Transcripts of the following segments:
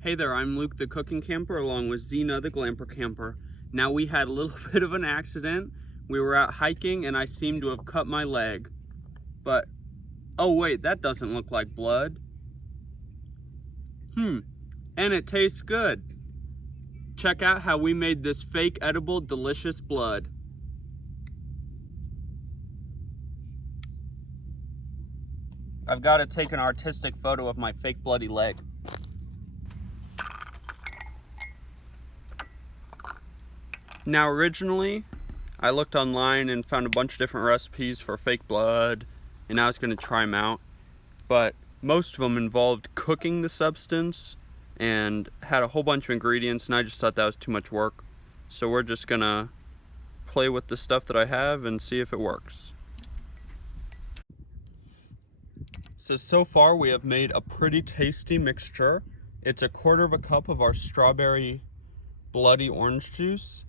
Hey there, I'm Luke the Cookin Camper along with Zena the Glamper Camper. Now we had a little bit of an accident. We were out hiking and I seem to have cut my leg. But, oh wait, that doesn't look like blood. And it tastes good. Check out how we made this fake edible delicious blood. I've got to take an artistic photo of my fake bloody leg. Now originally, I looked online and found a bunch of different recipes for fake blood, and I was going to try them out. But most of them involved cooking the substance and had a whole bunch of ingredients, and I just thought that was too much work. So we're just going to play with the stuff that I have and see if it works. So far we have made a pretty tasty mixture. It's 1/4 cup of our strawberry bloody orange juice,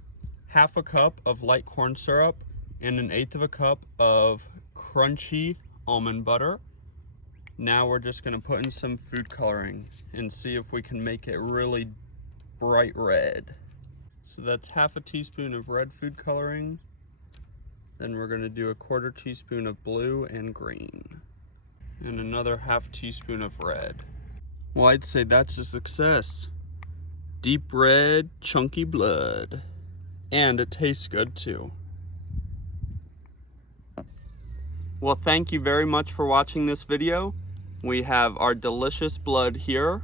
1/2 cup of light corn syrup, and 1/8 cup of crunchy almond butter. Now we're just gonna put in some food coloring and see if we can make it really bright red. So that's 1/2 teaspoon of red food coloring. Then we're gonna do 1/4 teaspoon of blue and green. And another 1/2 teaspoon of red. Well, I'd say that's a success. Deep red, chunky blood. And it tastes good too. Well, thank you very much for watching this video. We have our delicious blood here.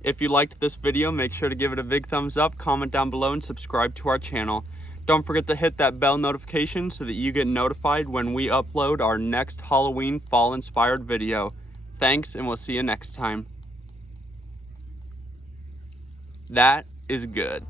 If you liked this video, make sure to give it a big thumbs up, comment down below, and subscribe to our channel. Don't forget to hit that bell notification so that you get notified when we upload our next Halloween fall-inspired video. Thanks, and we'll see you next time. That is good.